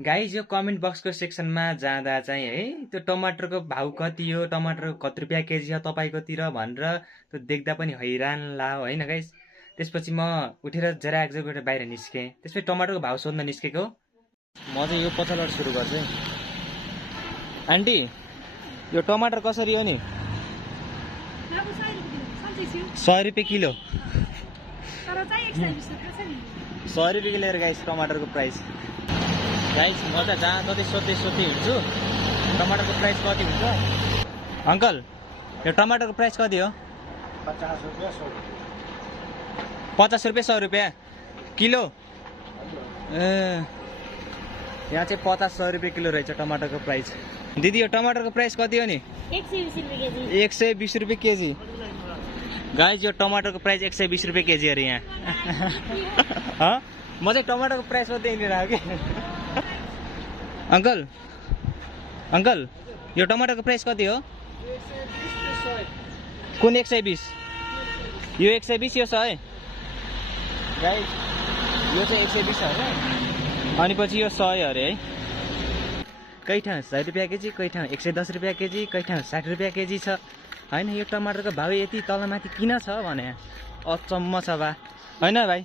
Guys यो comment बक्सको सेक्सनमा जाँदा चाहिँ है त्यो टमाटरको भाउ कति हो, टमाटर कति रुपियाँ केजी छ तपाईँकोतिर भनेर त्यो देख्दा पनि हैरान लाग्यो होइन गाइज। त्यसपछि म उठेर जराकजोक गरेर बाहिर निस्केँ। त्यसपछि टमाटरको भाउ सोध्न निस्केको। म चाहिँ यो पछाडबाट सुरु गर्छु है। आन्टी यो टमाटर कसरी हो नि? 100 रुपियाँ किलो। 100 रुपियाँ किलो गाइस टमाटरको प्राइस। गाइस म त जहाँ जति सोध्दै हिँड्छु टमाटरको प्राइस कति हुन्छ? अङ्कल यो टमाटरको प्राइस कति हो? 50 रुपियाँ 100 रुपियाँ। 50 रुपियाँ 100 रुपियाँ किलो। यहाँ चाहिँ 50-100 रुपियाँ किलो रहेछ टमाटरको प्राइस। दिदी यो टमाटरको प्राइस कति हो नि? 120 रुपियाँ केजी। 120 रुपियाँ केजी। गाइज यो टमाटरको प्राइस 120 रुपियाँ केजी अरे यहाँ। म चाहिँ टमाटरको प्राइस मात्रै हिँडेर आएको कि। अङ्कल यो टमाटरको प्राइस कति हो? कुन 120? यो 120 यो 100? गाइज यो चाहिँ 120 अरे अनि पछि यो 100 अरे है। कहीँ ठाउँ 100 रुपियाँ केजी, कहीँ ठाउँ 110 रुपियाँ केजी, कहीँ ठाउँ 60 रुपियाँ केजी छ होइन। यो टमाटरको भाउ यति तलमाथि किन छ भने अचम्म छ बा होइन भाइ?